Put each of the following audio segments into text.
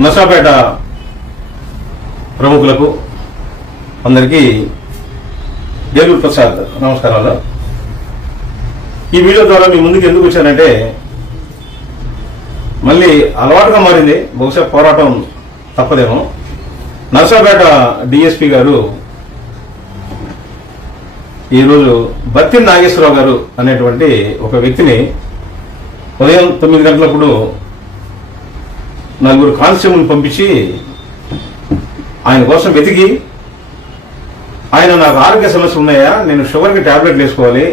నర్సాపేట ప్రముఖులకు అందరికీ ఏలూరు ప్రసాద్ నమస్కారాలు. ఈ వీడియో ద్వారా మీ ముందుకు ఎందుకు వచ్చానంటే, మళ్ళీ అలవాటుగా మారింది, బహుశా పోరాటం తప్పదేమో. నర్సాపేట డిఎస్పీ గారు ఈరోజు బత్తి నాగేశ్వరరావు గారు అనేటువంటి ఒక వ్యక్తిని ఉదయం 9 గంటలప్పుడు 4 కానిస్టేబుల్ని పంపించి ఆయన కోసం వెతికి, ఆయన నాకు ఆరోగ్య సమస్యలు ఉన్నాయా, నేను షుగర్కి టాబ్లెట్లు వేసుకోవాలి,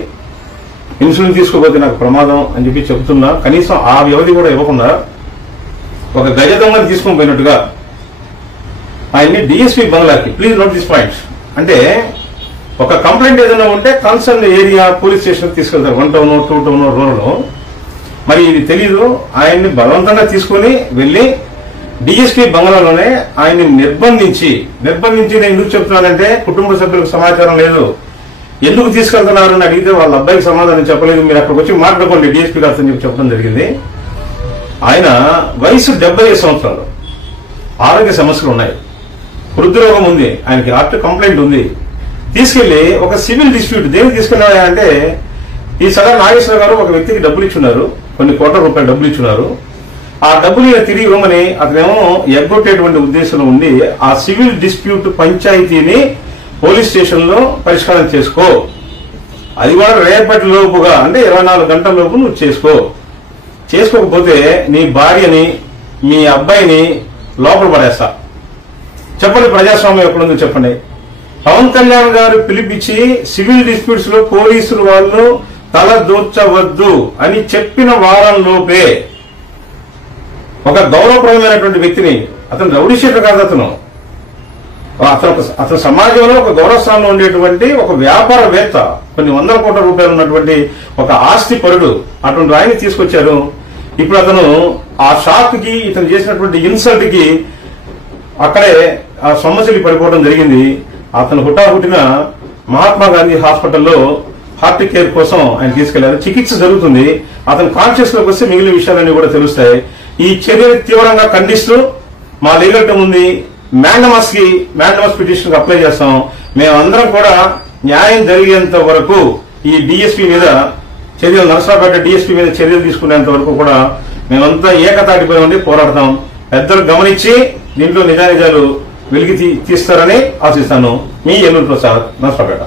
ఇన్సులిన్ తీసుకోకపోతే నాకు ప్రమాదం అని చెప్పి చెబుతున్నా, కనీసం ఆ వ్యవధి కూడా ఇవ్వకుండా ఒక గజ దొంగని తీసుకొని పోయినట్టుగా ఆయన్ని డిఎస్పీ బంగ్లాకి, ప్లీజ్ నోట్ దిస్ పాయింట్స్, అంటే ఒక కంప్లైంట్ ఏదైనా ఉంటే కన్సర్న్ ఏరియా పోలీస్ స్టేషన్ తీసుకెళ్తారు, 1 టౌన్ 2 టౌన్ రూరల్. మరి ఇది తెలీదు, ఆయన్ని బలవంతంగా తీసుకుని వెళ్లి డిఎస్పీ బంగ్లాలోనే ఆయన్ని నిర్బంధించి నేను ఎందుకు చెప్తున్నానంటే, కుటుంబ సభ్యులకు సమాచారం లేదు, ఎందుకు తీసుకెళ్తున్నారు అని అడిగితే వాళ్ళ అబ్బాయికి సమాధానం చెప్పలేదు. మీరు అక్కడికి వచ్చి మాట్లాడుకోండి డిఎస్పీ గారితో చెప్పి చెప్పడం జరిగింది. ఆయన వయసు 75 సంవత్సరాలు, ఆరోగ్య సమస్యలు ఉన్నాయి, హృద్రోగం ఉంది, ఆయనకి హార్ట్ కంప్లైంట్ ఉంది. తీసుకెళ్లి ఒక సివిల్ డిస్ప్యూట్ దేనికి తీసుకెళ్ళా అంటే, ఈ సదా నాగేశ్వర గారు ఒక వ్యక్తికి డబ్బులు ఇచ్చున్నారు, కొన్ని కోట్ల రూపాయలు డబ్బులు ఇచ్చున్నారు. ఆ డబ్బులు తిరిగి ఇవ్వమని అతనేమో ఎగ్గొట్టేటువంటి ఉద్దేశంలో ఉండి, ఆ సివిల్ డిస్ప్యూట్ పంచాయతీని పోలీస్ స్టేషన్ లో పరిష్కారం చేసుకో, అది కూడా రేపటి లోపుగా, అంటే 24 గంటల లోపు నువ్వు చేసుకోకపోతే నీ భార్యని మీ అబ్బాయిని లోపల పడేస్తా. చెప్పండి, ప్రజాస్వామ్యం ఎక్కడుందో చెప్పండి. పవన్ కళ్యాణ్ గారు పిలిపించి సివిల్ డిస్ప్యూట్స్ లో పోలీసులు వాళ్ళు తల దూర్చవద్దు అని చెప్పిన వారం లోపే ఒక గౌరవప్రదమైనటువంటి వ్యక్తిని, అతను రౌడీ షీటర్ కాదు, అతను సమాజంలో ఒక గౌరవ స్థానంలో ఉండేటువంటి ఒక వ్యాపారవేత్త, కొన్ని 100 కోట్ల రూపాయలు ఉన్నటువంటి ఒక ఆస్తి పరుడు, అటువంటి ఆయన తీసుకొచ్చారు. ఇప్పుడు అతను ఆ షాక్ కి, ఇతను చేసినటువంటి ఇన్సల్ట్ కి అక్కడే ఆ సమస్యకి పడిపోవడం జరిగింది. అతను హుటాహుటిన మహాత్మా గాంధీ హాస్పిటల్లో హార్ట్ కేర్ కోసం ఆయన తీసుకెళ్లారు, చికిత్స జరుగుతుంది. అతను కాన్షియస్ లోకి వస్తే మిగిలిన విషయాలన్నీ కూడా తెలుస్తాయి. ఈ చర్యని తీవ్రంగా ఖండిస్తూ మా లీగల్ టీం ఉంది, మ్యాండమస్ పిటిషన్ అప్లై చేస్తాం. మేమందరం కూడా న్యాయం జరిగేంత వరకు ఈ డిఎస్పీ మీద చర్యలు, నర్సాపేట డిఎస్పీ మీద చర్యలు తీసుకునేంత వరకు కూడా మేమంతా ఏకతాటిపై ఉండి పోరాడతాం. పెద్దలు గమనించి దీంట్లో నిజానిజాలు వెలికి తీస్తారని ఆశిస్తాను. మీ ఏలూరు ప్రసాద్, నర్సాపేట.